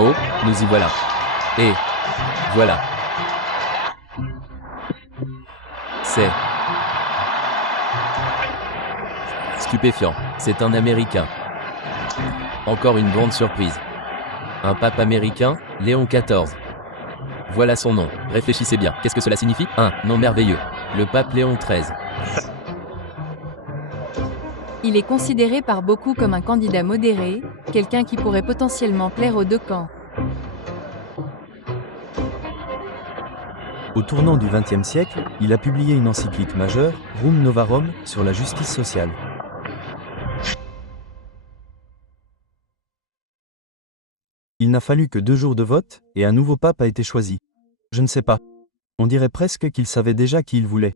Oh, nous y voilà. Et voilà. C'est stupéfiant. C'est un Américain. Encore une grande surprise. Un pape américain, Léon XIV. Voilà son nom. Réfléchissez bien. Qu'est-ce que cela signifie? Un nom merveilleux. Le pape Léon XIII. Il est considéré par beaucoup comme un candidat modéré, quelqu'un qui pourrait potentiellement plaire aux deux camps. Au tournant du XXe siècle, il a publié une encyclique majeure, Rerum Novarum, sur la justice sociale. Il n'a fallu que 2 jours de vote, et un nouveau pape a été choisi. Je ne sais pas. On dirait presque qu'il savait déjà qui il voulait.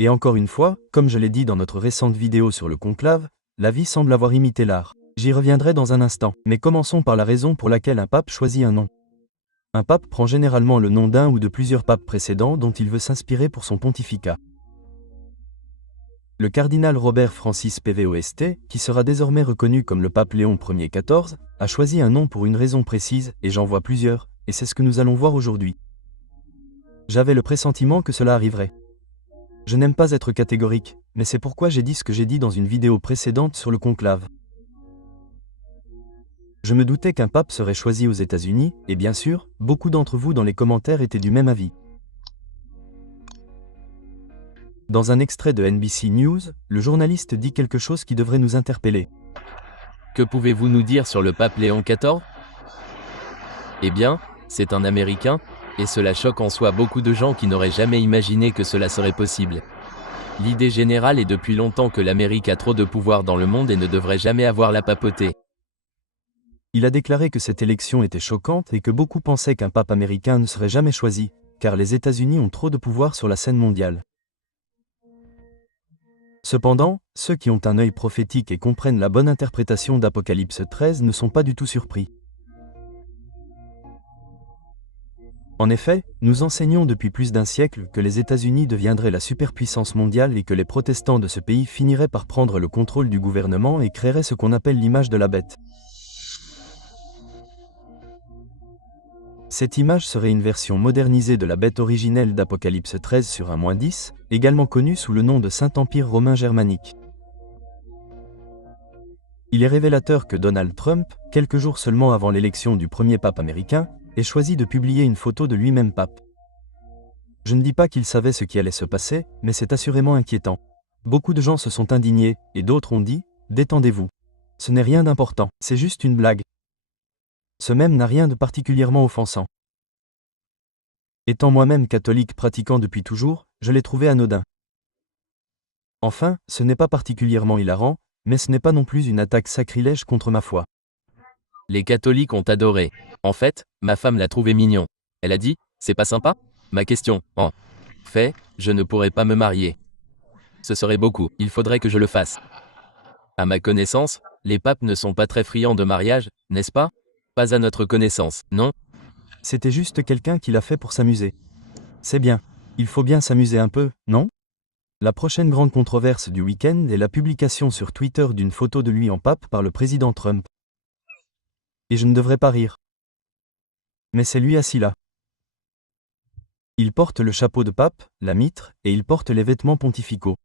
Et encore une fois, comme je l'ai dit dans notre récente vidéo sur le conclave, la vie semble avoir imité l'art. J'y reviendrai dans un instant, mais commençons par la raison pour laquelle un pape choisit un nom. Un pape prend généralement le nom d'un ou de plusieurs papes précédents dont il veut s'inspirer pour son pontificat. Le cardinal Robert Francis PVOST, qui sera désormais reconnu comme le pape Léon Ier XIV, a choisi un nom pour une raison précise, et j'en vois plusieurs, et c'est ce que nous allons voir aujourd'hui. J'avais le pressentiment que cela arriverait. Je n'aime pas être catégorique, mais c'est pourquoi j'ai dit ce que j'ai dit dans une vidéo précédente sur le conclave. Je me doutais qu'un pape serait choisi aux États-Unis, et bien sûr, beaucoup d'entre vous dans les commentaires étaient du même avis. Dans un extrait de NBC News, le journaliste dit quelque chose qui devrait nous interpeller. Que pouvez-vous nous dire sur le pape Léon XIV? Eh bien, c'est un Américain, et cela choque en soi beaucoup de gens qui n'auraient jamais imaginé que cela serait possible. L'idée générale est depuis longtemps que l'Amérique a trop de pouvoir dans le monde et ne devrait jamais avoir la papauté. Il a déclaré que cette élection était choquante et que beaucoup pensaient qu'un pape américain ne serait jamais choisi, car les États-Unis ont trop de pouvoir sur la scène mondiale. Cependant, ceux qui ont un œil prophétique et comprennent la bonne interprétation d'Apocalypse 13 ne sont pas du tout surpris. En effet, nous enseignons depuis plus d'un siècle que les États-Unis deviendraient la superpuissance mondiale et que les protestants de ce pays finiraient par prendre le contrôle du gouvernement et créeraient ce qu'on appelle l'image de la bête. Cette image serait une version modernisée de la bête originelle d'Apocalypse 13 sur un -10, également connue sous le nom de Saint-Empire romain germanique. Il est révélateur que Donald Trump, quelques jours seulement avant l'élection du premier pape américain, ait choisi de publier une photo de lui-même pape. Je ne dis pas qu'il savait ce qui allait se passer, mais c'est assurément inquiétant. Beaucoup de gens se sont indignés, et d'autres ont dit « Détendez-vous. Ce n'est rien d'important, c'est juste une blague. » Ce même n'a rien de particulièrement offensant. Étant moi-même catholique pratiquant depuis toujours, je l'ai trouvé anodin. Enfin, ce n'est pas particulièrement hilarant, mais ce n'est pas non plus une attaque sacrilège contre ma foi. Les catholiques ont adoré. En fait, ma femme l'a trouvé mignon. Elle a dit, c'est pas sympa? Ma question, en fait, je ne pourrais pas me marier. Ce serait beaucoup, il faudrait que je le fasse. À ma connaissance, les papes ne sont pas très friands de mariage, n'est-ce pas? Pas à notre connaissance, non? C'était juste quelqu'un qui l'a fait pour s'amuser. C'est bien. Il faut bien s'amuser un peu, non? La prochaine grande controverse du week-end est la publication sur Twitter d'une photo de lui en pape par le président Trump. Et je ne devrais pas rire. Mais c'est lui assis là. Il porte le chapeau de pape, la mitre, et il porte les vêtements pontificaux.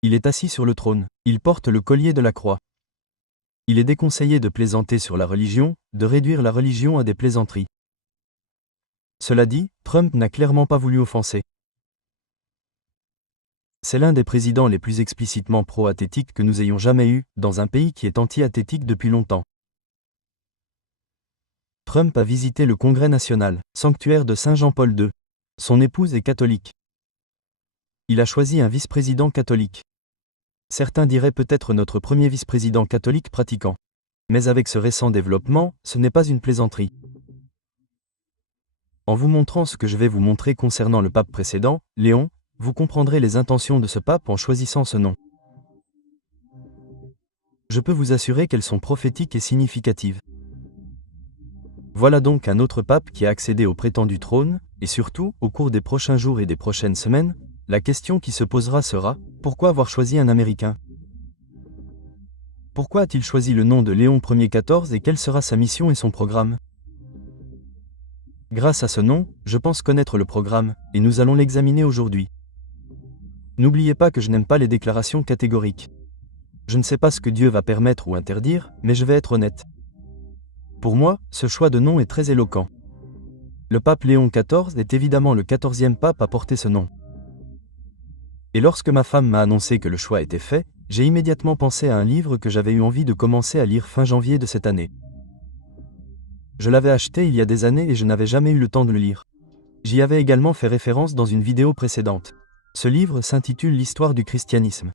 Il est assis sur le trône. Il porte le collier de la croix. Il est déconseillé de plaisanter sur la religion, de réduire la religion à des plaisanteries. Cela dit, Trump n'a clairement pas voulu offenser. C'est l'un des présidents les plus explicitement pro-athétiques que nous ayons jamais eu, dans un pays qui est anti-athétique depuis longtemps. Trump a visité le Congrès national, sanctuaire de Saint Jean-Paul II. Son épouse est catholique. Il a choisi un vice-président catholique. Certains diraient peut-être notre premier vice-président catholique pratiquant. Mais avec ce récent développement, ce n'est pas une plaisanterie. En vous montrant ce que je vais vous montrer concernant le pape précédent, Léon, vous comprendrez les intentions de ce pape en choisissant ce nom. Je peux vous assurer qu'elles sont prophétiques et significatives. Voilà donc un autre pape qui a accédé au prétendu trône, et surtout, au cours des prochains jours et des prochaines semaines, la question qui se posera sera, pourquoi avoir choisi un Américain? Pourquoi a-t-il choisi le nom de Léon Ier XIV et quelle sera sa mission et son programme? Grâce à ce nom, je pense connaître le programme, et nous allons l'examiner aujourd'hui. N'oubliez pas que je n'aime pas les déclarations catégoriques. Je ne sais pas ce que Dieu va permettre ou interdire, mais je vais être honnête. Pour moi, ce choix de nom est très éloquent. Le pape Léon XIV est évidemment le 14e pape à porter ce nom. Et lorsque ma femme m'a annoncé que le choix était fait, j'ai immédiatement pensé à un livre que j'avais eu envie de commencer à lire fin janvier de cette année. Je l'avais acheté il y a des années et je n'avais jamais eu le temps de le lire. J'y avais également fait référence dans une vidéo précédente. Ce livre s'intitule L'histoire du christianisme.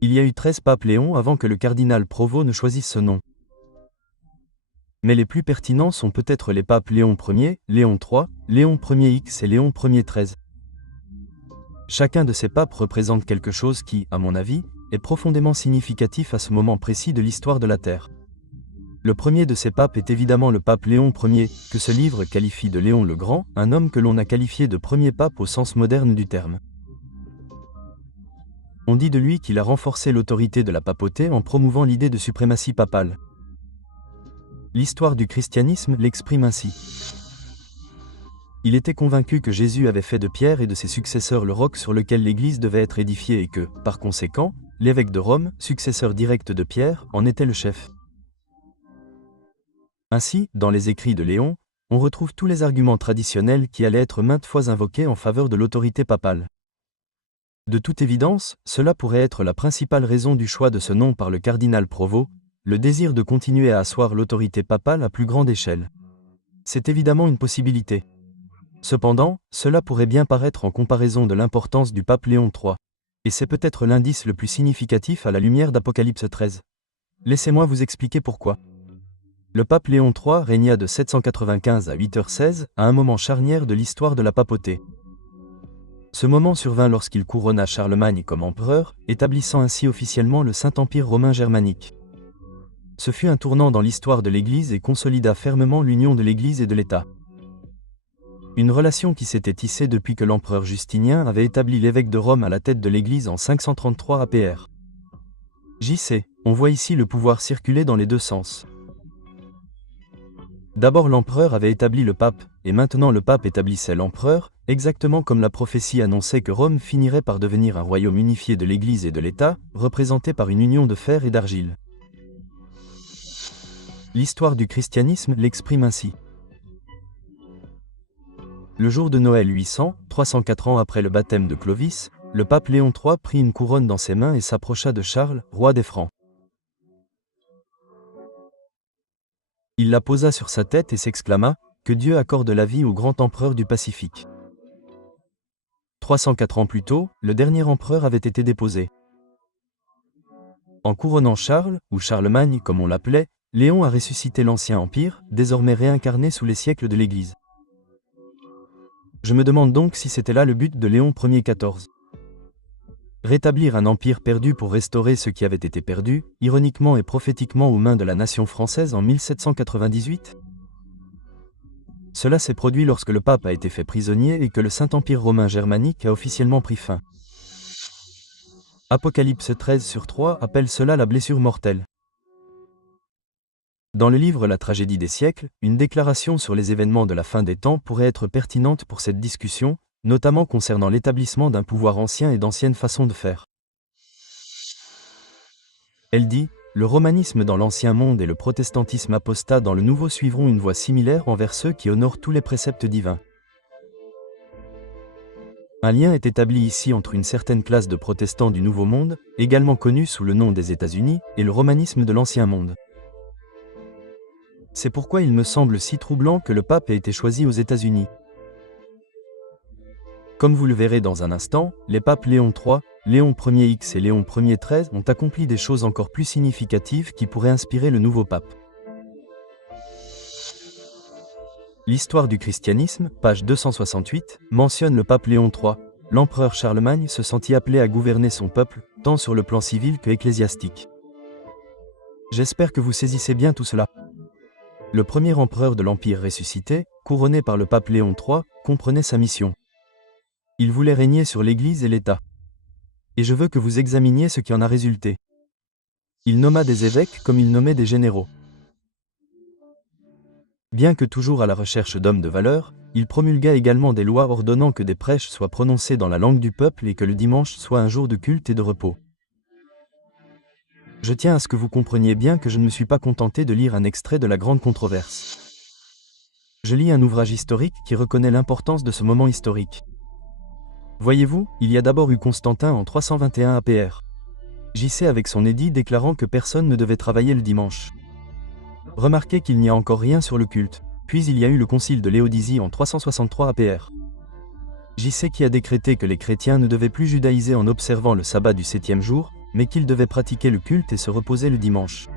Il y a eu 13 papes Léon avant que le cardinal Provost ne choisisse ce nom. Mais les plus pertinents sont peut-être les papes Léon Ier, Léon III, Léon Ier X et Léon Ier XIII. Chacun de ces papes représente quelque chose qui, à mon avis, est profondément significatif à ce moment précis de l'histoire de la Terre. Le premier de ces papes est évidemment le pape Léon Ier, que ce livre qualifie de Léon le Grand, un homme que l'on a qualifié de premier pape au sens moderne du terme. On dit de lui qu'il a renforcé l'autorité de la papauté en promouvant l'idée de suprématie papale. L'histoire du christianisme l'exprime ainsi. Il était convaincu que Jésus avait fait de Pierre et de ses successeurs le roc sur lequel l'Église devait être édifiée et que, par conséquent, l'évêque de Rome, successeur direct de Pierre, en était le chef. Ainsi, dans les écrits de Léon, on retrouve tous les arguments traditionnels qui allaient être maintes fois invoqués en faveur de l'autorité papale. De toute évidence, cela pourrait être la principale raison du choix de ce nom par le cardinal Provost, le désir de continuer à asseoir l'autorité papale à plus grande échelle. C'est évidemment une possibilité. Cependant, cela pourrait bien paraître en comparaison de l'importance du pape Léon III. Et c'est peut-être l'indice le plus significatif à la lumière d'Apocalypse 13. Laissez-moi vous expliquer pourquoi. Le pape Léon III régna de 795 à 8h16, à un moment charnière de l'histoire de la papauté. Ce moment survint lorsqu'il couronna Charlemagne comme empereur, établissant ainsi officiellement le Saint-Empire romain germanique. Ce fut un tournant dans l'histoire de l'Église et consolida fermement l'union de l'Église et de l'État. Une relation qui s'était tissée depuis que l'empereur Justinien avait établi l'évêque de Rome à la tête de l'Église en 533 APR. JC, on voit ici le pouvoir circuler dans les deux sens. D'abord l'empereur avait établi le pape, et maintenant le pape établissait l'empereur, exactement comme la prophétie annonçait que Rome finirait par devenir un royaume unifié de l'Église et de l'État, représenté par une union de fer et d'argile. L'histoire du christianisme l'exprime ainsi. Le jour de Noël 304 ans après le baptême de Clovis, le pape Léon III prit une couronne dans ses mains et s'approcha de Charles, roi des Francs. Il la posa sur sa tête et s'exclama « Que Dieu accorde la vie au grand empereur du Pacifique ». 304 ans plus tôt, le dernier empereur avait été déposé. En couronnant Charles, ou Charlemagne comme on l'appelait, Léon a ressuscité l'ancien empire, désormais réincarné sous les siècles de l'Église. Je me demande donc si c'était là le but de Léon Ier XIV. Rétablir un empire perdu pour restaurer ce qui avait été perdu, ironiquement et prophétiquement aux mains de la nation française en 1798 ? Cela s'est produit lorsque le pape a été fait prisonnier et que le Saint-Empire romain germanique a officiellement pris fin. Apocalypse 13/3 appelle cela la blessure mortelle. Dans le livre La tragédie des siècles, une déclaration sur les événements de la fin des temps pourrait être pertinente pour cette discussion, notamment concernant l'établissement d'un pouvoir ancien et d'anciennes façons de faire. Elle dit « Le romanisme dans l'Ancien Monde et le protestantisme apostat dans le Nouveau suivront une voie similaire envers ceux qui honorent tous les préceptes divins. » Un lien est établi ici entre une certaine classe de protestants du Nouveau Monde, également connus sous le nom des États-Unis, et le romanisme de l'Ancien Monde. C'est pourquoi il me semble si troublant que le pape ait été choisi aux États-Unis. Comme vous le verrez dans un instant, les papes Léon III, Léon Ier X et Léon Ier XIII ont accompli des choses encore plus significatives qui pourraient inspirer le nouveau pape. L'histoire du christianisme, page 268, mentionne le pape Léon III. L'empereur Charlemagne se sentit appelé à gouverner son peuple, tant sur le plan civil que ecclésiastique. J'espère que vous saisissez bien tout cela. Le premier empereur de l'Empire ressuscité, couronné par le pape Léon III, comprenait sa mission. Il voulait régner sur l'Église et l'État. Et je veux que vous examiniez ce qui en a résulté. Il nomma des évêques comme il nommait des généraux. Bien que toujours à la recherche d'hommes de valeur, il promulgua également des lois ordonnant que des prêches soient prononcées dans la langue du peuple et que le dimanche soit un jour de culte et de repos. Je tiens à ce que vous compreniez bien que je ne me suis pas contenté de lire un extrait de la grande controverse. Je lis un ouvrage historique qui reconnaît l'importance de ce moment historique. Voyez-vous, il y a d'abord eu Constantin en 321 APR. JC avec son édit déclarant que personne ne devait travailler le dimanche. Remarquez qu'il n'y a encore rien sur le culte, puis il y a eu le concile de Léodisie en 363 APR. JC qui a décrété que les chrétiens ne devaient plus judaïser en observant le sabbat du 7e jour, mais qu'ils devaient pratiquer le culte et se reposer le dimanche.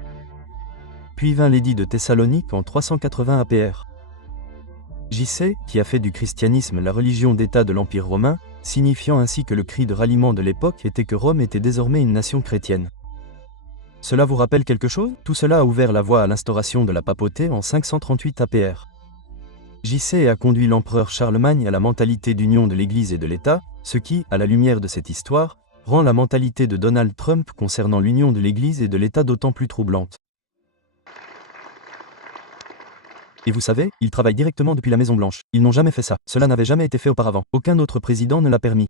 Puis vint l'édit de Thessalonique en 380 APR. JC, qui a fait du christianisme la religion d'État de l'Empire romain, signifiant ainsi que le cri de ralliement de l'époque était que Rome était désormais une nation chrétienne. Cela vous rappelle quelque chose? Tout cela a ouvert la voie à l'instauration de la papauté en 538 APR. JC a conduit l'empereur Charlemagne à la mentalité d'union de l'Église et de l'État, ce qui, à la lumière de cette histoire, rend la mentalité de Donald Trump concernant l'union de l'Église et de l'État d'autant plus troublante. Et vous savez, ils travaillent directement depuis la Maison-Blanche. Ils n'ont jamais fait ça. Cela n'avait jamais été fait auparavant. Aucun autre président ne l'a permis.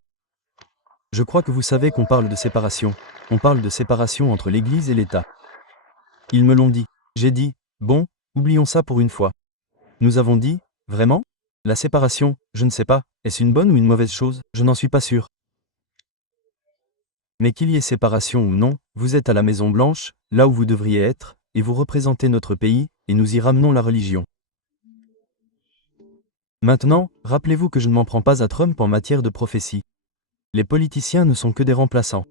Je crois que vous savez qu'on parle de séparation. On parle de séparation entre l'Église et l'État. Ils me l'ont dit. J'ai dit, bon, oublions ça pour une fois. Nous avons dit, vraiment? La séparation, je ne sais pas, est-ce une bonne ou une mauvaise chose? Je n'en suis pas sûr. Mais qu'il y ait séparation ou non, vous êtes à la Maison-Blanche, là où vous devriez être, et vous représentez notre pays, et nous y ramenons la religion. Maintenant, rappelez-vous que je ne m'en prends pas à Trump en matière de prophétie. Les politiciens ne sont que des remplaçants.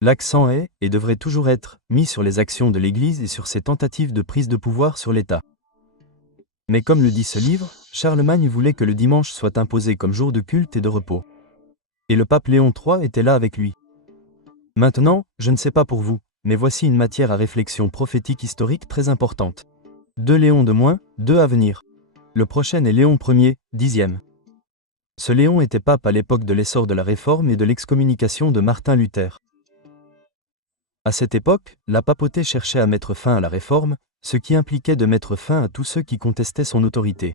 L'accent est, et devrait toujours être, mis sur les actions de l'Église et sur ses tentatives de prise de pouvoir sur l'État. Mais comme le dit ce livre, Charlemagne voulait que le dimanche soit imposé comme jour de culte et de repos. Et le pape Léon III était là avec lui. Maintenant, je ne sais pas pour vous, mais voici une matière à réflexion prophétique historique très importante. 2 Léons de moins, 2 à venir. Le prochain est Léon Ier, 10e. Ce Léon était pape à l'époque de l'essor de la Réforme et de l'excommunication de Martin Luther. À cette époque, la papauté cherchait à mettre fin à la Réforme, ce qui impliquait de mettre fin à tous ceux qui contestaient son autorité.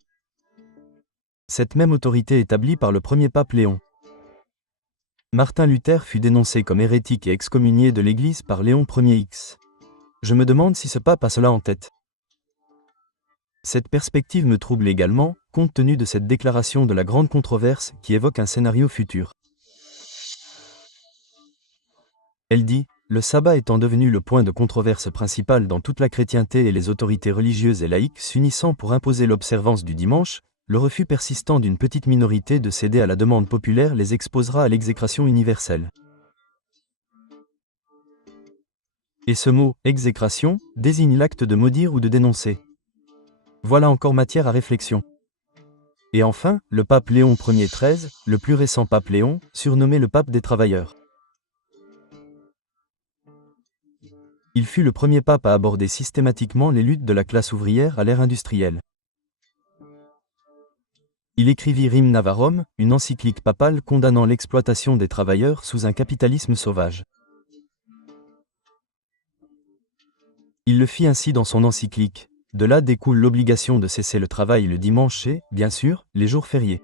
Cette même autorité établie par le premier pape Léon. Martin Luther fut dénoncé comme hérétique et excommunié de l'Église par Léon Ier X. Je me demande si ce pape a cela en tête. Cette perspective me trouble également, compte tenu de cette déclaration de la grande controverse qui évoque un scénario futur. Elle dit, le sabbat étant devenu le point de controverse principal dans toute la chrétienté et les autorités religieuses et laïques s'unissant pour imposer l'observance du dimanche, le refus persistant d'une petite minorité de céder à la demande populaire les exposera à l'exécration universelle. Et ce mot « exécration » désigne l'acte de maudire ou de dénoncer. Voilà encore matière à réflexion. Et enfin, le pape Léon Ier XIII, le plus récent pape Léon, surnommé le pape des travailleurs. Il fut le premier pape à aborder systématiquement les luttes de la classe ouvrière à l'ère industrielle. Il écrivit Rim Navarum, une encyclique papale condamnant l'exploitation des travailleurs sous un capitalisme sauvage. Il le fit ainsi dans son encyclique. De là découle l'obligation de cesser le travail le dimanche et, bien sûr, les jours fériés.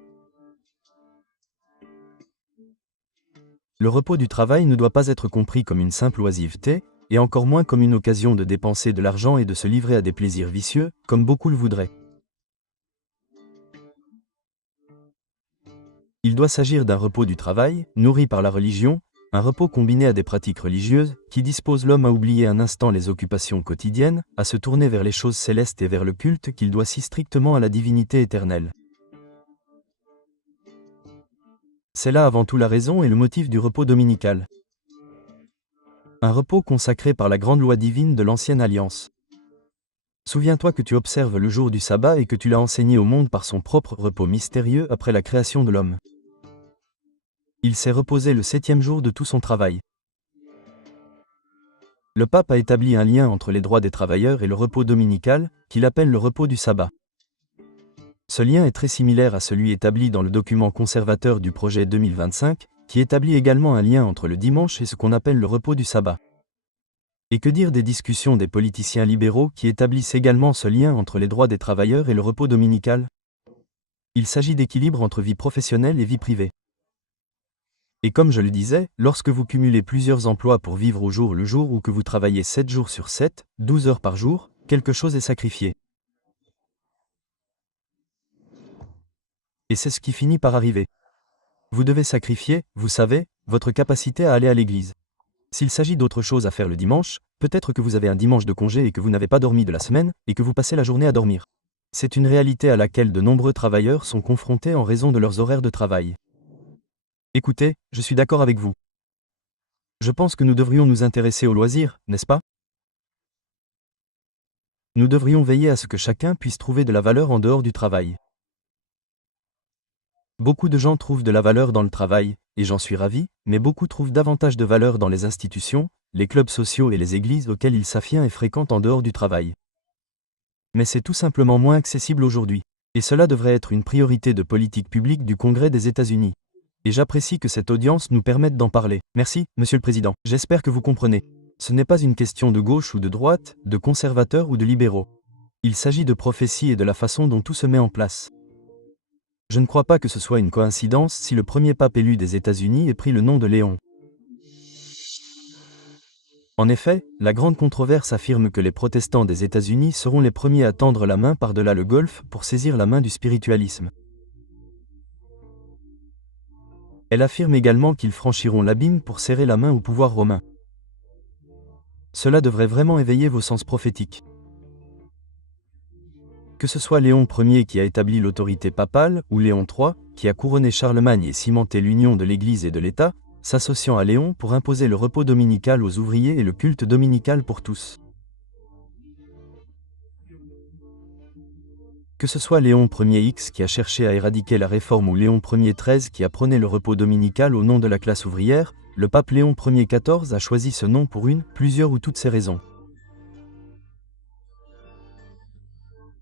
Le repos du travail ne doit pas être compris comme une simple oisiveté, et encore moins comme une occasion de dépenser de l'argent et de se livrer à des plaisirs vicieux, comme beaucoup le voudraient. Il doit s'agir d'un repos du travail, nourri par la religion, un repos combiné à des pratiques religieuses, qui dispose l'homme à oublier un instant les occupations quotidiennes, à se tourner vers les choses célestes et vers le culte qu'il doit si strictement à la divinité éternelle. C'est là avant tout la raison et le motif du repos dominical. Un repos consacré par la grande loi divine de l'Ancienne Alliance. Souviens-toi que tu observes le jour du sabbat et que tu l'as enseigné au monde par son propre repos mystérieux après la création de l'homme. Il s'est reposé le 7e jour de tout son travail. Le pape a établi un lien entre les droits des travailleurs et le repos dominical, qu'il appelle le repos du sabbat. Ce lien est très similaire à celui établi dans le document conservateur du projet 2025, qui établit également un lien entre le dimanche et ce qu'on appelle le repos du sabbat. Et que dire des discussions des politiciens libéraux qui établissent également ce lien entre les droits des travailleurs et le repos dominical? Il s'agit d'équilibre entre vie professionnelle et vie privée. Et comme je le disais, lorsque vous cumulez plusieurs emplois pour vivre au jour le jour ou que vous travaillez 7 jours sur 7, 12 heures par jour, quelque chose est sacrifié. Et c'est ce qui finit par arriver. Vous devez sacrifier, vous savez, votre capacité à aller à l'église. S'il s'agit d'autre chose à faire le dimanche, peut-être que vous avez un dimanche de congé et que vous n'avez pas dormi de la semaine, et que vous passez la journée à dormir. C'est une réalité à laquelle de nombreux travailleurs sont confrontés en raison de leurs horaires de travail. Écoutez, je suis d'accord avec vous. Je pense que nous devrions nous intéresser aux loisirs, n'est-ce pas? Nous devrions veiller à ce que chacun puisse trouver de la valeur en dehors du travail. Beaucoup de gens trouvent de la valeur dans le travail, et j'en suis ravi, mais beaucoup trouvent davantage de valeur dans les institutions, les clubs sociaux et les églises auxquels ils s'affient et fréquentent en dehors du travail. Mais c'est tout simplement moins accessible aujourd'hui. Et cela devrait être une priorité de politique publique du Congrès des États-Unis. Et j'apprécie que cette audience nous permette d'en parler. Merci, Monsieur le Président. J'espère que vous comprenez. Ce n'est pas une question de gauche ou de droite, de conservateurs ou de libéraux. Il s'agit de prophétie et de la façon dont tout se met en place. Je ne crois pas que ce soit une coïncidence si le premier pape élu des États-Unis ait pris le nom de Léon. En effet, la grande controverse affirme que les protestants des États-Unis seront les premiers à tendre la main par-delà le golfe pour saisir la main du spiritualisme. Elle affirme également qu'ils franchiront l'abîme pour serrer la main au pouvoir romain. Cela devrait vraiment éveiller vos sens prophétiques. Que ce soit Léon Ier qui a établi l'autorité papale, ou Léon III, qui a couronné Charlemagne et cimenté l'union de l'Église et de l'État, s'associant à Léon pour imposer le repos dominical aux ouvriers et le culte dominical pour tous. Que ce soit Léon Ier X qui a cherché à éradiquer la réforme ou Léon Ier XIII qui a prôné le repos dominical au nom de la classe ouvrière, le pape Léon Ier XIV a choisi ce nom pour une, plusieurs ou toutes ces raisons.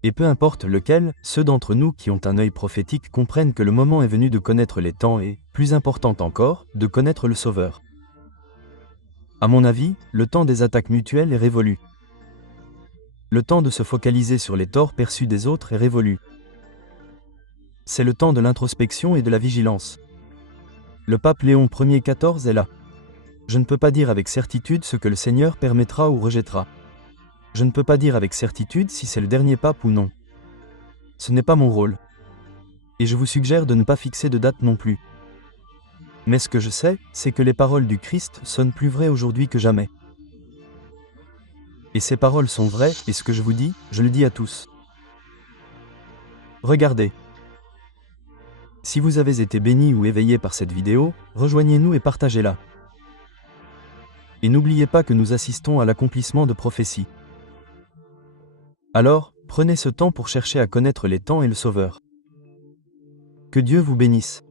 Et peu importe lequel, ceux d'entre nous qui ont un œil prophétique comprennent que le moment est venu de connaître les temps et, plus important encore, de connaître le Sauveur. À mon avis, le temps des attaques mutuelles est révolu. Le temps de se focaliser sur les torts perçus des autres est révolu. C'est le temps de l'introspection et de la vigilance. Le pape Léon Ier XIV est là. Je ne peux pas dire avec certitude ce que le Seigneur permettra ou rejettera. Je ne peux pas dire avec certitude si c'est le dernier pape ou non. Ce n'est pas mon rôle. Et je vous suggère de ne pas fixer de date non plus. Mais ce que je sais, c'est que les paroles du Christ sonnent plus vraies aujourd'hui que jamais. Et ces paroles sont vraies, et ce que je vous dis, je le dis à tous. Regardez. Si vous avez été béni ou éveillé par cette vidéo, rejoignez-nous et partagez-la. Et n'oubliez pas que nous assistons à l'accomplissement de prophéties. Alors, prenez ce temps pour chercher à connaître les temps et le Sauveur. Que Dieu vous bénisse.